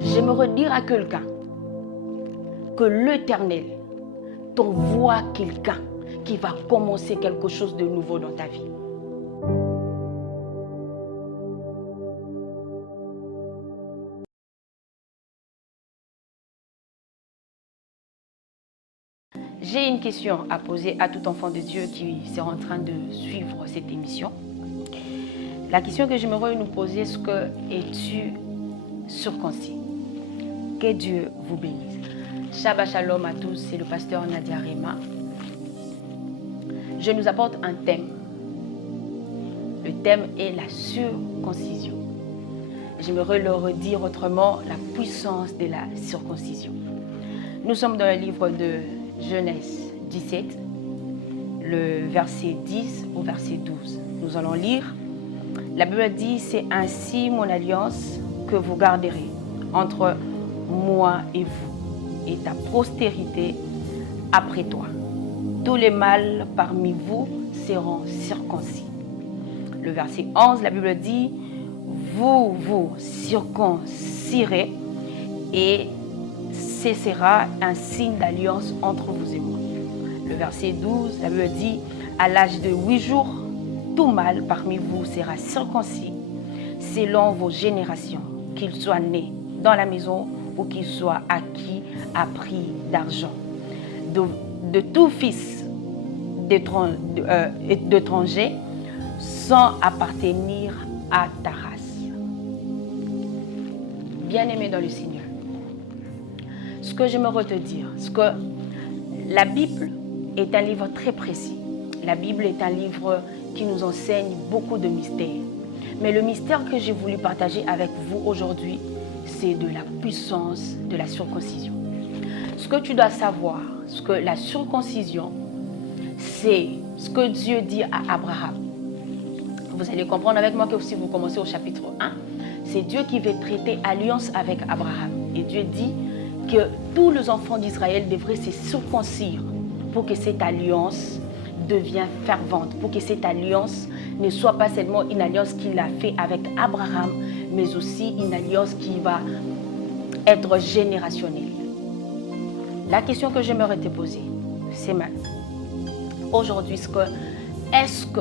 J'aimerais dire à quelqu'un que l'Éternel t'envoie quelqu'un qui va commencer quelque chose de nouveau dans ta vie. J'ai une question à poser à tout enfant de Dieu qui est en train de suivre cette émission. La question que j'aimerais nous poser, est-ce que es-tu circoncis? Que Dieu vous bénisse. Shabbat Shalom à tous, c'est le pasteur Nadia Rema. Je nous apporte un thème. Le thème est la circoncision. J'aimerais le redire autrement, la puissance de la circoncision. Nous sommes dans le livre de Genèse 17, le verset 10 au verset 12. Nous allons lire. La Bible dit, c'est ainsi mon alliance que vous garderez entre moi et vous et ta postérité après toi. Tous les mâles parmi vous seront circoncis. Le verset 11, la Bible dit, vous vous circoncirez et ce sera un signe d'alliance entre vous et moi. Le verset 12, la Bible dit, à l'âge de 8 jours, tout mâle parmi vous sera circoncis selon vos générations, qu'il soit né dans la maison ou qu'il soit acquis à prix d'argent. De tout fils d'étranger sans appartenir à ta race. Bien-aimé dans le Seigneur, ce que j'aimerais te dire, c'est que la Bible est un livre très précis. La Bible est un livre qui nous enseigne beaucoup de mystères. Mais le mystère que j'ai voulu partager avec vous aujourd'hui, c'est de la puissance de la circoncision. Ce que tu dois savoir, c'est que la circoncision, c'est ce que Dieu dit à Abraham. Vous allez comprendre avec moi que si vous commencez au chapitre 1, c'est Dieu qui veut traiter alliance avec Abraham. Et Dieu dit que tous les enfants d'Israël devraient se circoncire pour que cette alliance devienne fervente, pour que cette alliance ne soit pas seulement une alliance qu'il a fait avec Abraham, mais aussi une alliance qui va être générationnelle. La question que j'aimerais te poser, c'est maintenant. Aujourd'hui, est-ce que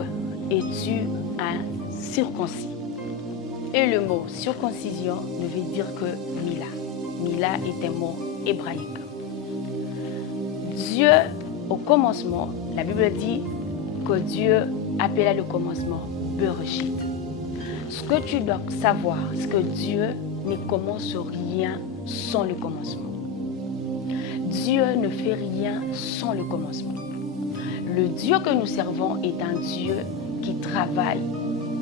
es-tu un circoncis? Et le mot circoncision ne veut dire que Mila. Mila est un mot hébraïque. Dieu, au commencement, la Bible dit que Dieu appela le commencement Bereshit. Ce que tu dois savoir, c'est que Dieu ne commence rien sans le commencement. Dieu ne fait rien sans le commencement. Le Dieu que nous servons est un Dieu qui travaille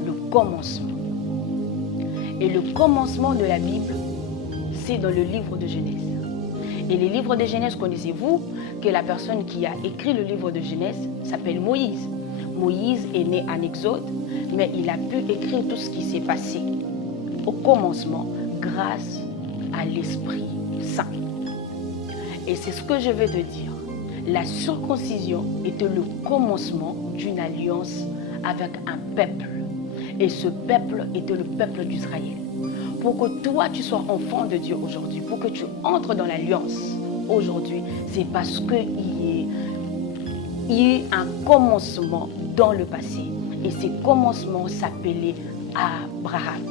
le commencement. Et le commencement de la Bible, c'est dans le livre de Genèse. Et le livre de Genèse, connaissez-vous que la personne qui a écrit le livre de Genèse s'appelle Moïse. Moïse est né en Exode, mais il a pu écrire tout ce qui s'est passé au commencement grâce à l'Esprit Saint. Et c'est ce que je vais te dire. La circoncision était le commencement d'une alliance avec un peuple. Et ce peuple était le peuple d'Israël. Pour que toi, tu sois enfant de Dieu aujourd'hui, pour que tu entres dans l'alliance aujourd'hui, c'est parce qu'il y a eu un commencement dans le passé. Et ce commencement s'appelait Abraham.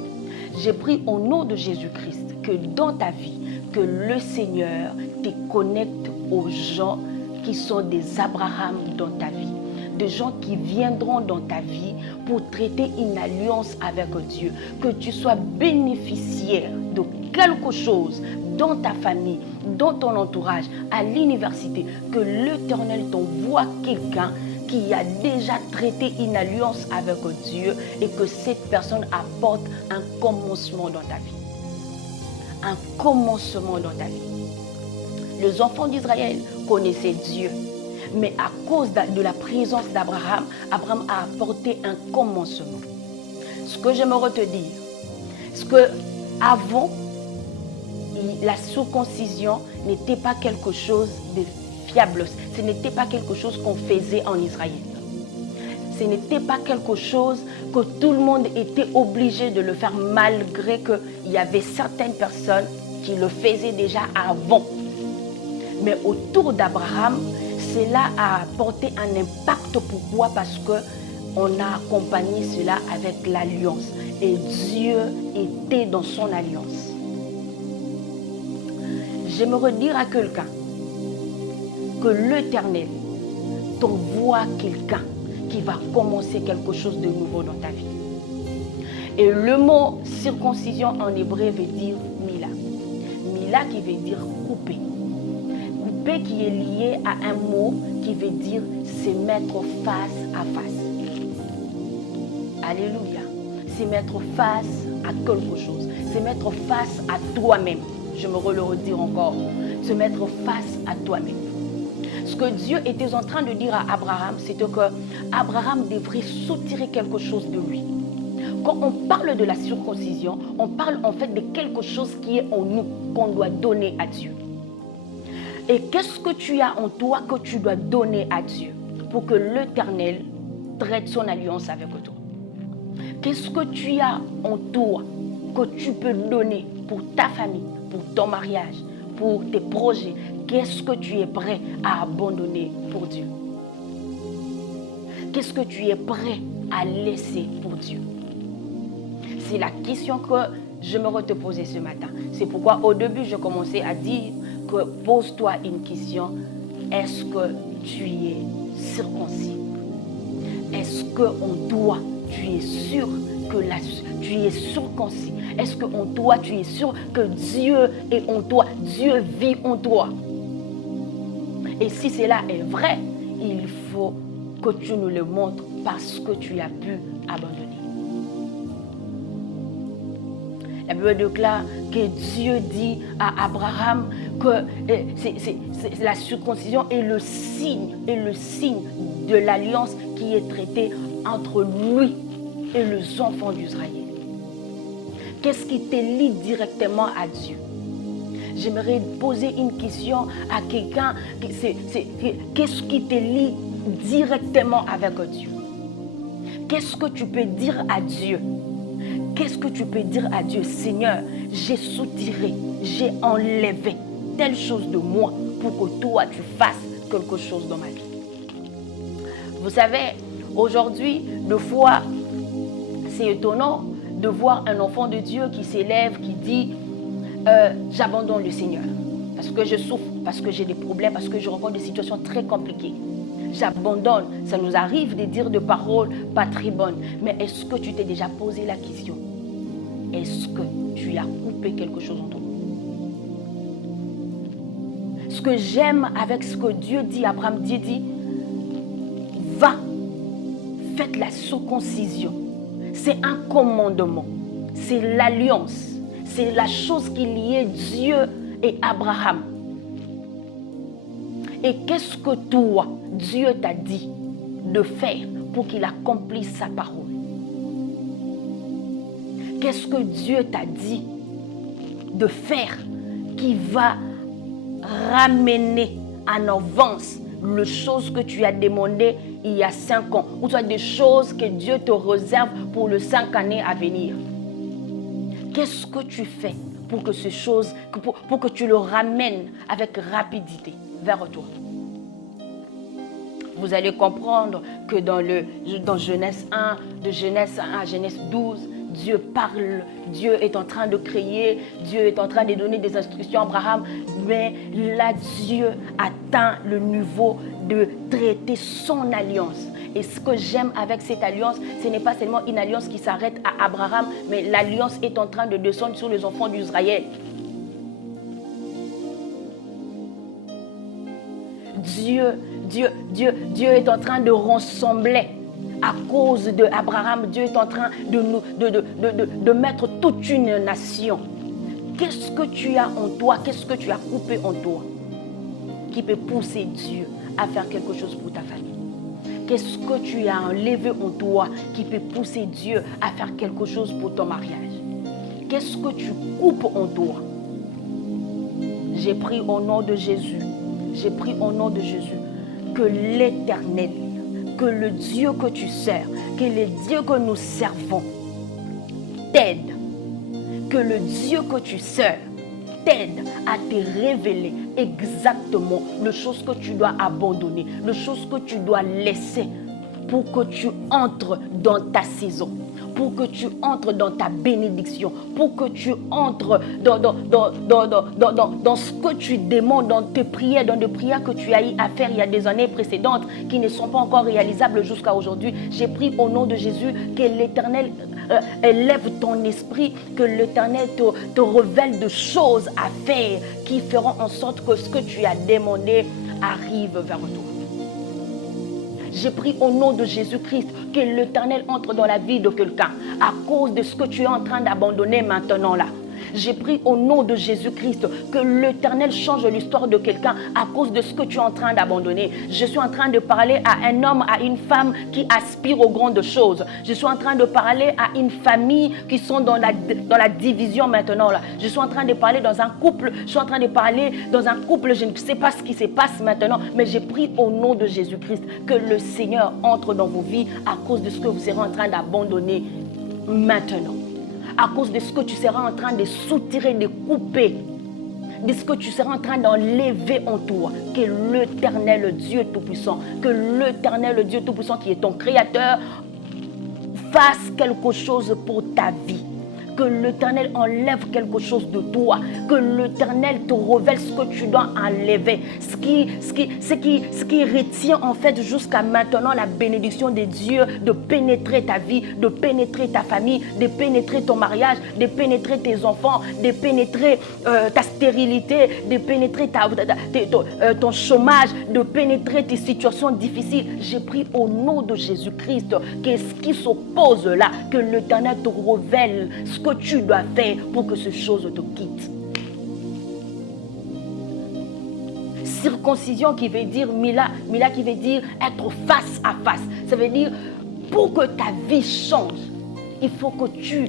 J'ai pris au nom de Jésus-Christ que dans ta vie, que le Seigneur te connecte aux gens qui sont des Abraham dans ta vie. Des gens qui viendront dans ta vie pour traiter une alliance avec Dieu. Que tu sois bénéficiaire de quelque chose dans ta famille, dans ton entourage, à l'université. Que l'Éternel t'envoie quelqu'un qui a déjà traité une alliance avec Dieu et que cette personne apporte un commencement dans ta vie. Un commencement dans ta vie. Les enfants d'Israël connaissaient Dieu. Mais à cause de la présence d'Abraham, Abraham a apporté un commencement. Ce que j'aimerais te dire, c'est qu'avant, la circoncision n'était pas quelque chose de fiable. Ce n'était pas quelque chose qu'on faisait en Israël. Ce n'était pas quelque chose que tout le monde était obligé de le faire malgré qu'il y avait certaines personnes qui le faisait déjà avant. Mais autour d'Abraham, cela a apporté un impact. Pourquoi? Parce qu'on a accompagné cela avec l'alliance. Et Dieu était dans son alliance. J'aimerais dire à quelqu'un que l'Éternel t'envoie quelqu'un qui va commencer quelque chose de nouveau dans ta vie. Et le mot circoncision en hébreu veut dire mila. Mila qui veut dire couper. Couper qui est lié à un mot qui veut dire se mettre face à face. Alléluia. Se mettre face à quelque chose. Se mettre face à toi-même. Je me le redire encore. Se mettre face à toi-même. Ce que Dieu était en train de dire à Abraham, c'était que Abraham devrait soutirer quelque chose de lui. Quand on parle de la circoncision, on parle en fait de quelque chose qui est en nous, qu'on doit donner à Dieu. Et qu'est-ce que tu as en toi que tu dois donner à Dieu pour que l'Éternel traite son alliance avec toi? Qu'est-ce que tu as en toi que tu peux donner pour ta famille, pour ton mariage, pour tes projets? Qu'est-ce que tu es prêt à abandonner pour Dieu? Qu'est-ce que tu es prêt à laisser pour Dieu? C'est la question que je me te poser ce matin. C'est pourquoi au début, je commençais à dire que pose-toi une question. Est-ce que tu es circoncis? Est-ce qu'en toi, tu es sûr que tu es circoncis? Est-ce qu'en toi, tu es sûr que Dieu est en toi? Dieu vit en toi? Et si cela est vrai, il faut que tu nous le montres parce que tu as pu abandonner. La Bible déclare que Dieu dit à Abraham que la circoncision est le signe de l'alliance qui est traitée entre lui et les enfants d'Israël. Qu'est-ce qui te lie directement à Dieu? J'aimerais poser une question à quelqu'un. Qu'est-ce qui te lie directement avec Dieu? Qu'est-ce que tu peux dire à Dieu? Qu'est-ce que tu peux dire à Dieu? Seigneur, j'ai soutiré, j'ai enlevé telle chose de moi pour que toi, tu fasses quelque chose dans ma vie. Vous savez, aujourd'hui, des fois, c'est étonnant de voir un enfant de Dieu qui s'élève, qui dit j'abandonne le Seigneur parce que je souffre, parce que j'ai des problèmes, parce que je rencontre des situations très compliquées. J'abandonne. Ça nous arrive de dire des paroles pas très bonnes. Mais est-ce que tu t'es déjà posé la question? Est-ce que tu as coupé quelque chose en toi? Ce que j'aime avec ce que Dieu dit, Abraham dit, va, faites la circoncision. C'est un commandement. C'est l'alliance. C'est la chose qui liait Dieu et Abraham. Et qu'est-ce que toi, Dieu t'a dit de faire pour qu'il accomplisse sa parole? Qu'est-ce que Dieu t'a dit de faire qui va ramener en avance les choses que tu as demandées il y a 5 ans, ou soit des choses que Dieu te réserve pour les 5 années à venir? Qu'est-ce que tu fais pour que ces choses, pour que tu le ramènes avec rapidité vers toi? Vous allez comprendre que dans Genèse 1, de Genèse 1 à Genèse 12, Dieu parle, Dieu est en train de créer, Dieu est en train de donner des instructions à Abraham, mais là Dieu atteint le niveau de traiter son alliance. Et ce que j'aime avec cette alliance, ce n'est pas seulement une alliance qui s'arrête à Abraham, mais l'alliance est en train de descendre sur les enfants d'Israël. Dieu est en train de rassembler à cause d'Abraham. Dieu est en train de mettre toute une nation. Qu'est-ce que tu as en toi? Qu'est-ce que tu as coupé en toi qui peut pousser Dieu à faire quelque chose pour ta famille? Qu'est-ce que tu as enlevé en toi qui peut pousser Dieu à faire quelque chose pour ton mariage? Qu'est-ce que tu coupes en toi? J'ai pris au nom de Jésus. J'ai pris au nom de Jésus que l'Éternel, que le Dieu que tu sers, que le Dieu que nous servons t'aide. Que le Dieu que tu sers t'aide à te révéler exactement les choses que tu dois abandonner, les choses que tu dois laisser pour que tu entres dans ta saison, pour que tu entres dans ta bénédiction, pour que tu entres dans ce que tu demandes, dans tes prières, dans des prières que tu as eu à faire il y a des années précédentes qui ne sont pas encore réalisables jusqu'à aujourd'hui. J'ai pris au nom de Jésus que l'Éternel élève ton esprit, que l'Éternel te révèle de choses à faire qui feront en sorte que ce que tu as demandé arrive vers toi. J'ai pris au nom de Jésus-Christ que l'Éternel entre dans la vie de quelqu'un à cause de ce que tu es en train d'abandonner maintenant là. J'ai pris au nom de Jésus-Christ que l'Éternel change l'histoire de quelqu'un à cause de ce que tu es en train d'abandonner. Je suis en train de parler à un homme, à une femme qui aspire aux grandes choses. Je suis en train de parler à une famille qui sont dans la division maintenant là. Je suis en train de parler dans un couple. Je suis en train de parler dans un couple. Je ne sais pas ce qui se passe maintenant, mais j'ai pris au nom de Jésus-Christ que le Seigneur entre dans vos vies à cause de ce que vous serez en train d'abandonner maintenant. À cause de ce que tu seras en train de soutirer, de couper, de ce que tu seras en train d'enlever en toi. Que l'Éternel Dieu Tout-Puissant, que l'Éternel Dieu Tout-Puissant qui est ton Créateur, fasse quelque chose pour ta vie. Que l'Éternel enlève quelque chose de toi, que l'Éternel te révèle ce que tu dois enlever, ce qui retient en fait jusqu'à maintenant la bénédiction de Dieu de pénétrer ta vie, de pénétrer ta famille, de pénétrer ton mariage, de pénétrer tes enfants, de pénétrer ta stérilité, de pénétrer ton chômage, de pénétrer tes situations difficiles. J'ai pris au nom de Jésus-Christ que ce qui s'oppose là, que l'Éternel te révèle ce que tu dois faire pour que ces choses te quittent. Circoncision qui veut dire Mila qui veut dire être face à face. Ça veut dire pour que ta vie change, il faut que tu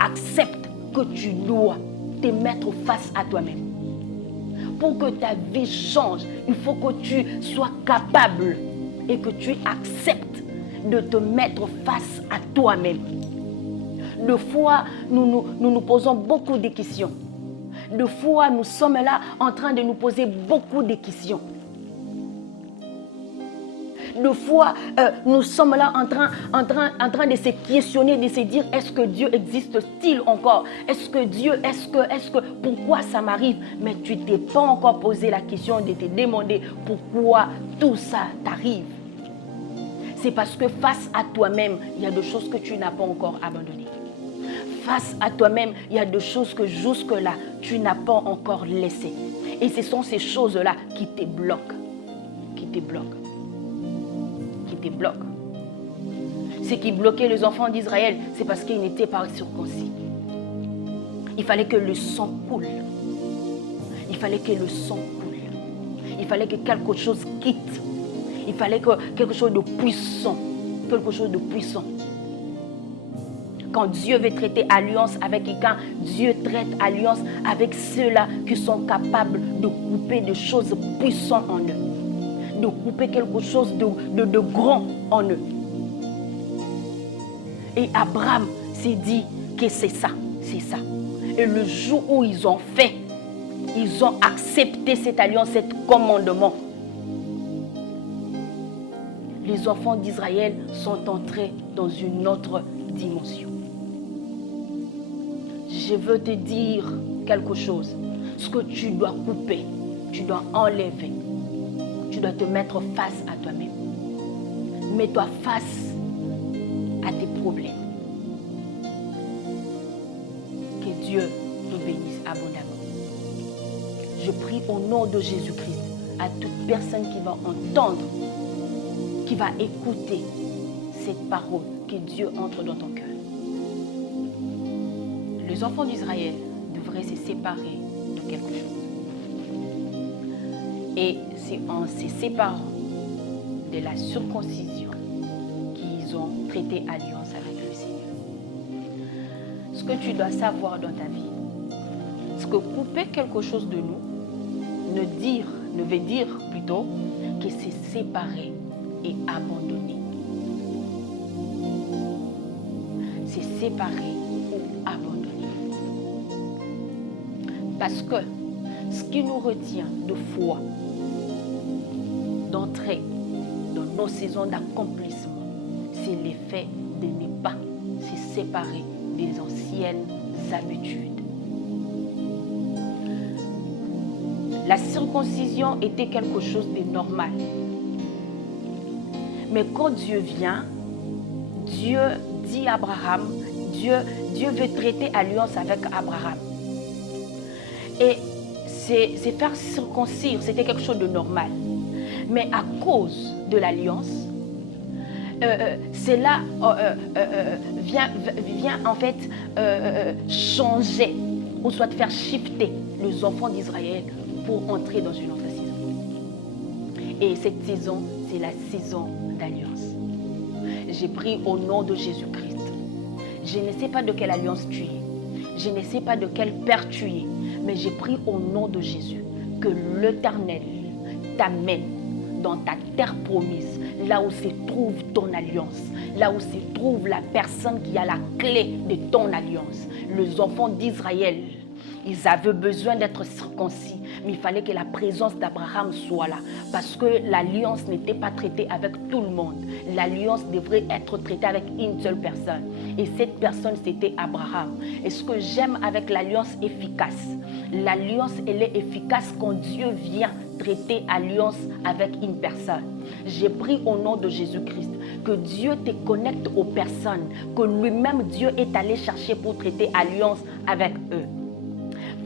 acceptes que tu dois te mettre face à toi-même. Pour que ta vie change, il faut que tu sois capable et que tu acceptes de te mettre face à toi-même. Des fois, nous posons beaucoup de questions. Des fois, nous sommes là en train de nous poser beaucoup de questions. Des fois, nous sommes là en train de se questionner, de se dire, est-ce que Dieu existe-t-il encore? Est-ce que, pourquoi ça m'arrive? Mais tu ne t'es pas encore posé la question de te demander pourquoi tout ça t'arrive. C'est parce que face à toi-même, il y a des choses que tu n'as pas encore abandonnées. Face à toi-même, il y a des choses que jusque-là, tu n'as pas encore laissées. Et ce sont ces choses-là qui te bloquent. Qui te bloquent. Qui te bloquent. Ce qui bloquait les enfants d'Israël, c'est parce qu'ils n'étaient pas circoncis. Il fallait que le sang coule. Il fallait que le sang coule. Il fallait que quelque chose quitte. Il fallait que quelque chose de puissant. Quelque chose de puissant. Quand Dieu veut traiter alliance avec quelqu'un, Dieu traite alliance avec ceux-là qui sont capables de couper des choses puissantes en eux. De couper quelque chose de grand en eux. Et Abraham s'est dit que c'est ça, c'est ça. Et le jour où ils ont fait, ils ont accepté cette alliance, cet commandement. Les enfants d'Israël sont entrés dans une autre dimension. Je veux te dire quelque chose. Ce que tu dois couper, tu dois enlever. Tu dois te mettre face à toi-même. Mets-toi face à tes problèmes. Que Dieu te bénisse abondamment. Je prie au nom de Jésus-Christ à toute personne qui va entendre, qui va écouter cette parole, que Dieu entre dans ton cœur. Les enfants d'Israël devraient se séparer de quelque chose. Et c'est en se séparant de la circoncision qu'ils ont traité alliance avec le Seigneur. Ce que tu dois savoir dans ta vie, c'est que couper quelque chose de nous ne veut dire plutôt que c'est séparer et abandonner. C'est séparer ou abandonner. Parce que ce qui nous retient de foi, d'entrer dans nos saisons d'accomplissement, c'est l'effet de ne pas se séparer des anciennes habitudes. La circoncision était quelque chose de normal. Mais quand Dieu vient, Dieu dit à Abraham, Dieu veut traiter alliance avec Abraham. Et c'est faire circoncire, c'était quelque chose de normal. Mais à cause de l'alliance, cela vient en fait changer, ou soit faire shifter les enfants d'Israël pour entrer dans une autre saison. Et cette saison, c'est la saison d'alliance. J'ai pris au nom de Jésus-Christ. Je ne sais pas de quelle alliance tu es. Je ne sais pas de quel père tu es. Mais j'ai pris au nom de Jésus que l'Éternel t'amène dans ta terre promise, là où se trouve ton alliance, là où se trouve la personne qui a la clé de ton alliance. Les enfants d'Israël, ils avaient besoin d'être circoncis, mais il fallait que la présence d'Abraham soit là, parce que l'alliance n'était pas traitée avec tout le monde. L'alliance devrait être traitée avec une seule personne, et cette personne, c'était Abraham. Et ce que j'aime avec l'alliance efficace, l'alliance, elle est efficace quand Dieu vient traiter alliance avec une personne. J'ai pris au nom de Jésus-Christ que Dieu te connecte aux personnes que lui-même Dieu est allé chercher pour traiter alliance avec eux.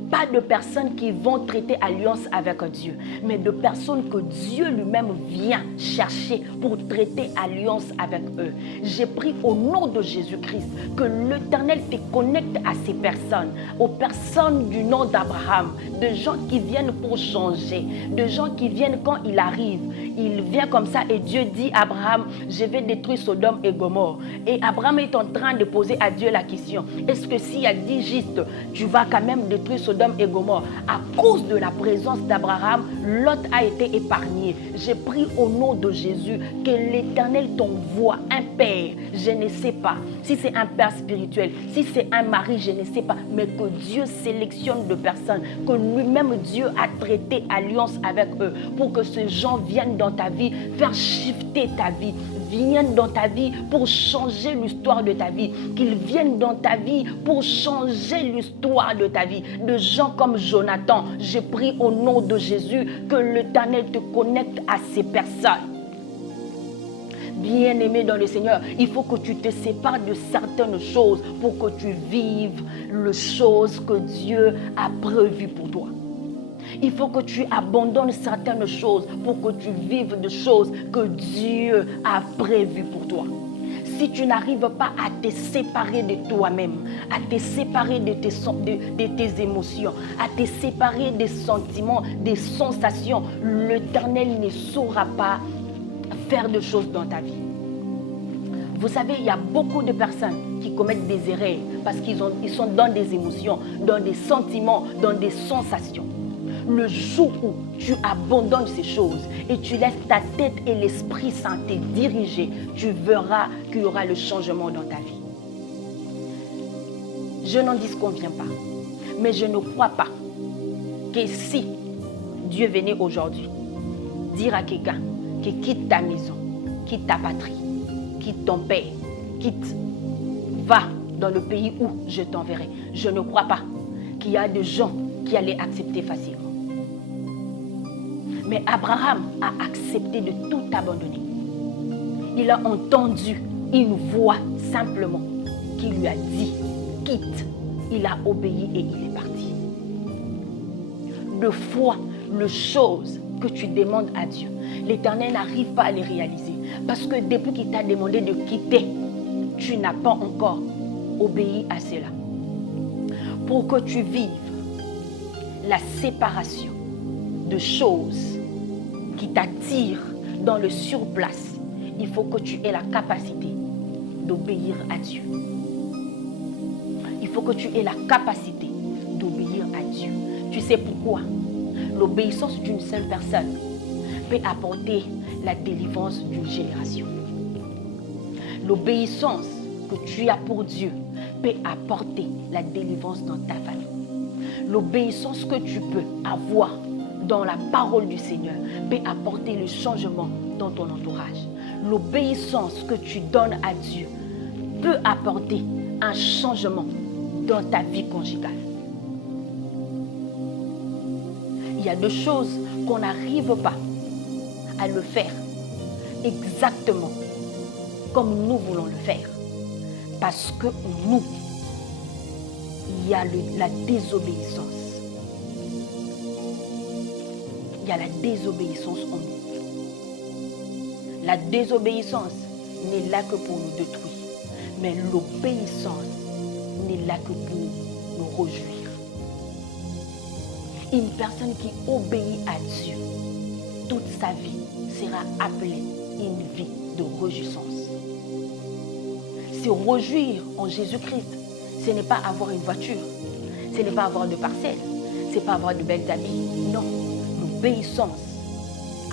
Pas de personnes qui vont traiter alliance avec Dieu, mais de personnes que Dieu lui-même vient chercher pour traiter alliance avec eux. J'ai pris au nom de Jésus-Christ que l'Éternel te connecte à ces personnes, aux personnes du nom d'Abraham, de gens qui viennent pour changer, de gens qui viennent quand il arrive. Il vient comme ça et Dieu dit à Abraham, je vais détruire Sodome et Gomorrhe. Et Abraham est en train de poser à Dieu la question, est-ce que s'il a dit juste, tu vas quand même détruire Sodome et Gomorrhe? À cause de la présence d'Abraham, Lot a été épargné. J'ai pris au nom de Jésus que l'Éternel t'envoie un père, je ne sais pas si c'est un père spirituel, si c'est un mari, je ne sais pas, mais que Dieu sélectionne de personnes, que lui-même Dieu a traité alliance avec eux, pour que ces gens viennent dans ta vie, faire shifter ta vie, viennent dans ta vie pour changer l'histoire de ta vie, qu'ils viennent dans ta vie pour changer l'histoire de ta vie. De gens comme Jonathan, j'ai pris au nom de Jésus que l'Éternel te connecte à ces personnes. Bien-aimé dans le Seigneur, il faut que tu te sépares de certaines choses pour que tu vives les choses que Dieu a prévues pour toi. Il faut que tu abandonnes certaines choses pour que tu vives des choses que Dieu a prévues pour toi. Si tu n'arrives pas à te séparer de toi-même, à te séparer de tes émotions, à te séparer des sentiments, des sensations, l'Éternel ne saura pas faire de choses dans ta vie. Vous savez, il y a beaucoup de personnes qui commettent des erreurs parce qu'ils sont dans des émotions, dans des sentiments, dans des sensations. Le jour où tu abandonnes ces choses et tu laisses ta tête et l'Esprit Saint te diriger, tu verras qu'il y aura le changement dans ta vie. Je n'en disconviens pas, mais je ne crois pas que si Dieu venait aujourd'hui dire à quelqu'un que quitte ta maison, quitte ta patrie, quitte ton père, va dans le pays où je t'enverrai. Je ne crois pas qu'il y a des gens qui allaient accepter facilement. Mais Abraham a accepté de tout abandonner. Il a entendu une voix simplement qui lui a dit, quitte. Il a obéi et il est parti. De foi, les choses que tu demandes à Dieu, l'Éternel n'arrive pas à les réaliser. Parce que depuis qu'il t'a demandé de quitter, tu n'as pas encore obéi à cela. Pour que tu vives la séparation de choses qui t'attirent dans le surplace, il faut que tu aies la capacité d'obéir à Dieu. Il faut que tu aies la capacité d'obéir à Dieu. Tu sais pourquoi? L'obéissance d'une seule personne peut apporter la délivrance d'une génération. L'obéissance que tu as pour Dieu peut apporter la délivrance dans ta famille. L'obéissance que tu peux avoir dans la parole du Seigneur peut apporter le changement dans ton entourage. L'obéissance que tu donnes à Dieu peut apporter un changement dans ta vie conjugale. Il y a des choses qu'on n'arrive pas à le faire exactement comme nous voulons le faire. Parce que en nous, il y a la désobéissance. Il y a la désobéissance en nous. La désobéissance n'est là que pour nous détruire. Mais l'obéissance n'est là que pour nous réjouir. Une personne qui obéit à Dieu, toute sa vie sera appelée une vie de réjouissance. Se réjouir en Jésus-Christ, ce n'est pas avoir une voiture, ce n'est pas avoir de parcelles, ce n'est pas avoir de belles habits. Non, l'obéissance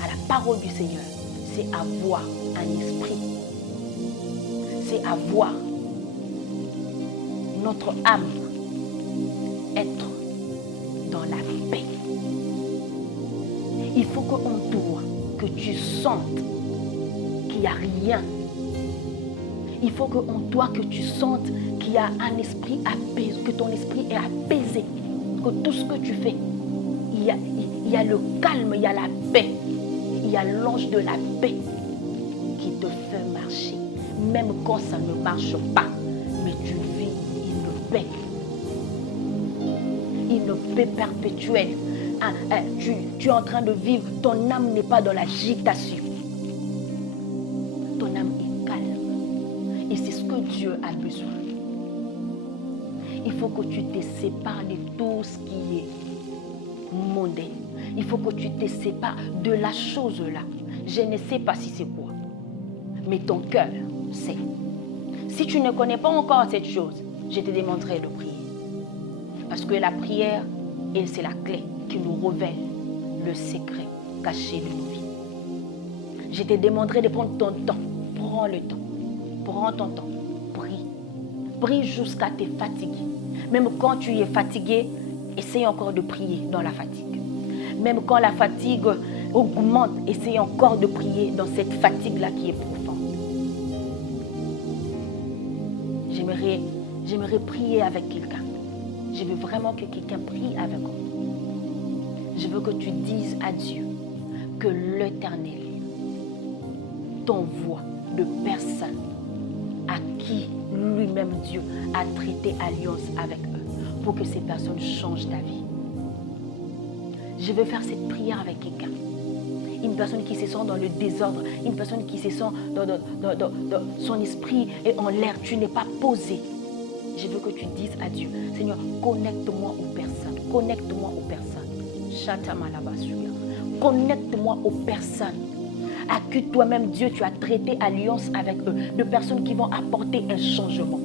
à la parole du Seigneur, c'est avoir un esprit. C'est avoir notre âme être dans la paix. Il faut qu'en toi, que tu sentes qu'il n'y a rien. Il faut qu'en toi, que tu sentes qu'il y a un esprit apaisé, que ton esprit est apaisé, que tout ce que tu fais, il y a le calme, il y a la paix, il y a l'ange de la paix qui te fait marcher, même quand ça ne marche pas, mais tu vis une paix perpétuelle. Tu es en train de vivre, ton âme n'est pas dans l'agitation. Ton âme est calme. Et c'est ce que Dieu a besoin. Il faut que tu te sépares de tout ce qui est mondain. Il faut que tu te sépares de la chose là. Je ne sais pas si c'est quoi, mais ton cœur sait. Si tu ne connais pas encore cette chose, je te demanderai de prier. Parce que la prière, c'est la clé qui nous révèle le secret caché de nos vies. Je te demanderai de prendre ton temps. Prends le temps. Prends ton temps. Prie. Prie jusqu'à te fatiguer. Même quand tu es fatigué, essaye encore de prier dans la fatigue. Même quand la fatigue augmente, essaye encore de prier dans cette fatigue-là qui est profonde. J'aimerais prier avec quelqu'un. Je veux vraiment que quelqu'un prie avec moi. Je veux que tu dises à Dieu que l'Éternel t'envoie de personnes à qui lui-même Dieu a traité alliance avec eux pour que ces personnes changent ta vie. Je veux faire cette prière avec quelqu'un. Une personne qui se sent dans le désordre, une personne qui se sent dans son esprit et en l'air, tu n'es pas posé. Je veux que tu dises à Dieu, Seigneur, connecte-moi aux personnes, connecte-moi aux personnes. Connecte-moi aux personnes à qui toi-même, Dieu, tu as traité alliance avec eux, de personnes qui vont apporter un changement,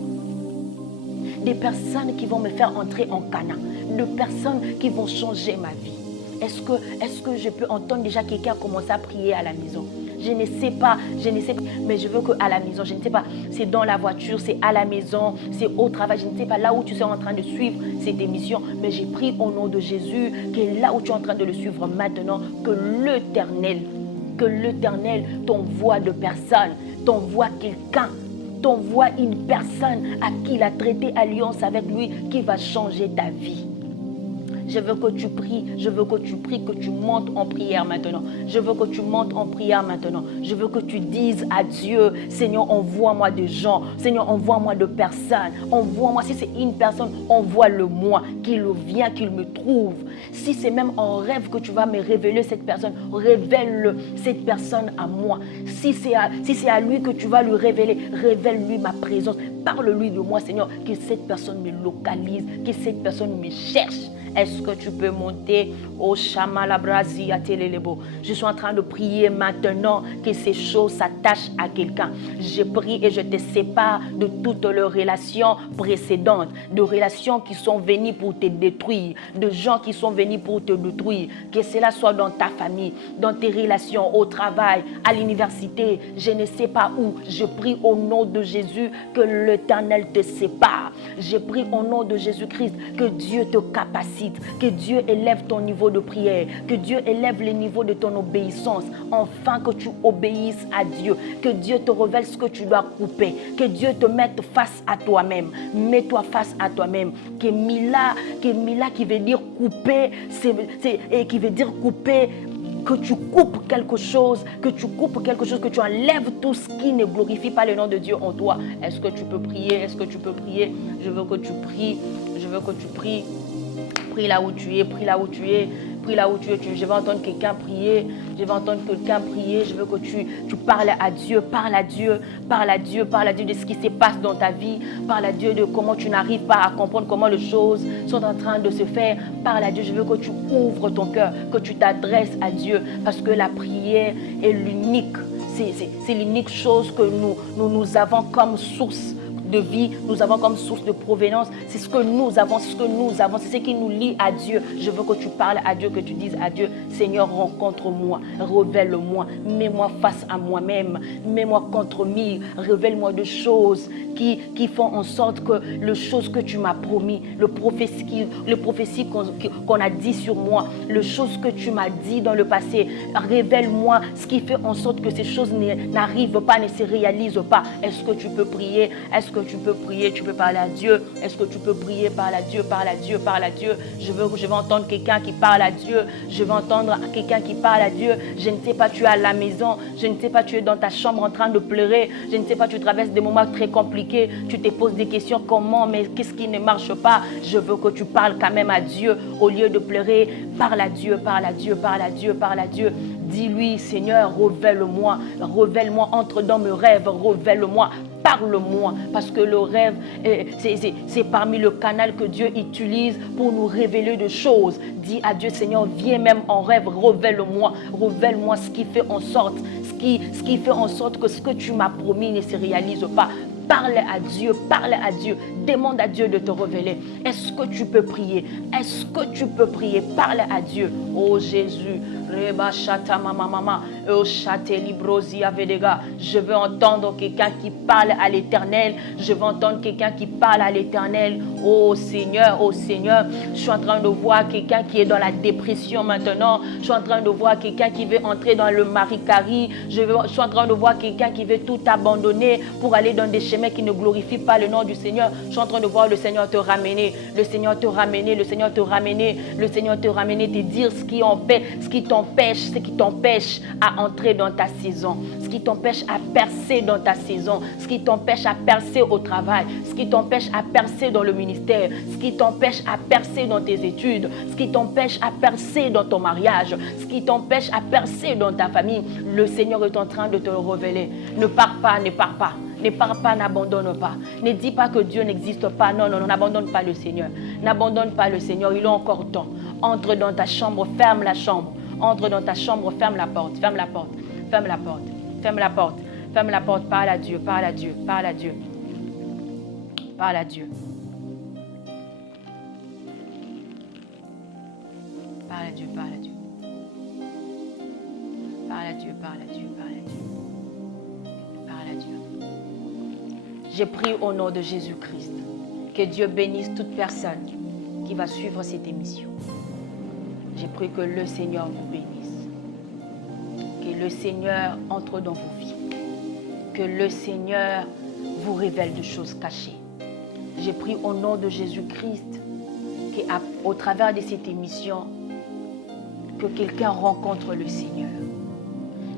des personnes qui vont me faire entrer en Canaan, de personnes qui vont changer ma vie. Est-ce que je peux entendre déjà quelqu'un commencer à prier à la maison? Je ne sais pas, mais je veux qu'à la maison, je ne sais pas, c'est dans la voiture, c'est à la maison, c'est au travail, je ne sais pas, là où tu es en train de suivre cette émission, mais j'ai pris au nom de Jésus, que là où tu es en train de le suivre maintenant, que l'Éternel t'envoie de personnes, t'envoie quelqu'un, t'envoie une personne à qui il a traité alliance avec lui, qui va changer ta vie. Je veux que tu pries, je veux que tu pries, que tu montes en prière maintenant. Je veux que tu montes en prière maintenant. Je veux que tu dises à Dieu, Seigneur, envoie-moi des gens. Seigneur, envoie-moi de personnes. Envoie-moi, si c'est une personne, envoie-le-moi, qu'il vienne, qu'il me trouve. Si c'est même en rêve que tu vas me révéler cette personne, révèle cette personne à moi. Si c'est à lui que tu vas lui révéler, révèle-lui ma présence. Parle-lui de moi, Seigneur, que cette personne me localise, que cette personne me cherche. Est-ce que tu peux monter au Chamalabrasi à Telelebo? Je suis en train de prier maintenant que ces choses s'attachent à quelqu'un. Je prie et je te sépare de toutes les relations précédentes, de relations qui sont venues pour te détruire, de gens qui sont venus pour te détruire, que cela soit dans ta famille, dans tes relations, au travail, à l'université, je ne sais pas où. Je prie au nom de Jésus que l'Éternel te sépare. J'ai pris au nom de Jésus-Christ que Dieu te capacite, que Dieu élève ton niveau de prière, que Dieu élève le niveau de ton obéissance, enfin que tu obéisses à Dieu, que Dieu te révèle ce que tu dois couper, que Dieu te mette face à toi-même. Mets-toi face à toi-même. Que Mila qui veut dire couper, et qui veut dire couper, que tu coupes quelque chose, que tu enlèves tout ce qui ne glorifie pas le nom de Dieu en toi. Est-ce que tu peux prier? Est-ce que tu peux prier? Je veux que tu pries. Je veux que tu pries. Prie là où tu es, prie là où tu es. Prie là où tu es. Je vais entendre quelqu'un prier. Je vais entendre quelqu'un prier. Je veux que tu parles à Dieu. Parle à Dieu. Parle à Dieu. Parle à Dieu de ce qui se passe dans ta vie. Parle à Dieu de comment tu n'arrives pas à comprendre comment les choses sont en train de se faire. Parle à Dieu. Je veux que tu ouvres ton cœur, que tu t'adresses à Dieu. Parce que la prière est l'unique. C'est l'unique chose que nous avons comme source de vie, nous avons comme source de provenance. C'est ce que nous avons, c'est ce qui nous lie à Dieu. Je veux que tu parles à Dieu, que tu dises à Dieu, Seigneur, rencontre-moi, révèle-moi, mets-moi face à moi-même, mets-moi contre mille, révèle-moi de choses qui font en sorte que les choses que tu m'as promis, les prophéties qu'on a dit sur moi, les choses que tu m'as dit dans le passé, révèle-moi ce qui fait en sorte que ces choses n'arrivent pas, ne se réalisent pas. Est-ce que tu peux prier? Est-ce que tu peux prier? Tu peux parler à Dieu. Est-ce que tu peux prier? Parle à Dieu, parle à Dieu, parle à Dieu. Je veux entendre quelqu'un qui parle à Dieu. Je veux entendre quelqu'un qui parle à Dieu. Je ne sais pas, tu es à la maison. Je ne sais pas, tu es dans ta chambre en train de pleurer. Je ne sais pas, tu traverses des moments très compliqués. Tu te poses des questions, comment, mais qu'est-ce qui ne marche pas? Je veux que tu parles quand même à Dieu au lieu de pleurer. Parle à Dieu, parle à Dieu, parle à Dieu, parle à Dieu. Dis-lui, Seigneur, révèle-moi, révèle-moi, entre dans mes rêves, révèle-moi. Parle-moi, parce que le rêve, c'est parmi le canal que Dieu utilise pour nous révéler des choses. Dis à Dieu, Seigneur, viens même en rêve, révèle-moi ce qui fait en sorte, que ce que tu m'as promis ne se réalise pas. Parle à Dieu, demande à Dieu de te révéler. Est-ce que tu peux prier? Est-ce que tu peux prier? Parle à Dieu. Oh Jésus, je veux entendre quelqu'un qui parle à l'Éternel. Je veux entendre quelqu'un qui parle à l'Éternel. Oh Seigneur, je suis en train de voir quelqu'un qui est dans la dépression maintenant. Je suis en train de voir quelqu'un qui veut entrer dans le maricari. Je suis en train de voir quelqu'un qui veut tout abandonner pour aller dans des chemins qui ne glorifient pas le nom du Seigneur. Je suis en train de voir le Seigneur te ramener, te dire ce qui t'empêche à entrer dans ta saison, ce qui t'empêche à percer dans ta saison, ce qui t'empêche à percer au travail, ce qui t'empêche à percer dans le ministère, ce qui t'empêche à percer dans tes études, ce qui t'empêche à percer dans ton mariage, ce qui t'empêche à percer dans ta famille. Le Seigneur est en train de te le révéler. Ne pars pas. Ne pars pas, n'abandonne pas. Ne dis pas que Dieu n'existe pas. Non, n'abandonne pas le Seigneur. N'abandonne pas le Seigneur, il a encore temps. Entre dans ta chambre, ferme la chambre. Entre dans ta chambre, ferme la porte. Parle à Dieu. Parle à Dieu. Parle à Dieu. Parle à Dieu. Parle à Dieu. Parle à Dieu. Parle à Dieu. Parle à Dieu. Parle à Dieu. Parle à Dieu. J'ai prié au nom de Jésus-Christ que Dieu bénisse toute personne qui va suivre cette émission. J'ai prié que le Seigneur vous bénisse. Que le Seigneur entre dans vos vies. Que le Seigneur vous révèle des choses cachées. J'ai prié au nom de Jésus-Christ qu'au travers de cette émission, que quelqu'un rencontre le Seigneur.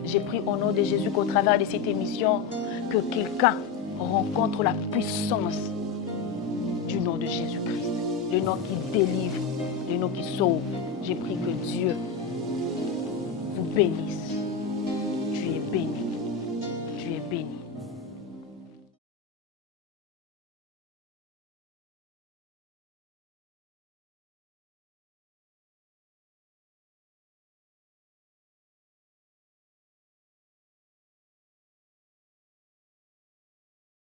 J'ai prié au nom de Jésus qu'au travers de cette émission, que quelqu'un rencontre la puissance du nom de Jésus-Christ. Le nom qui délivre, le nom qui sauve. J'ai prié que Dieu vous bénisse. Tu es béni. Tu es béni.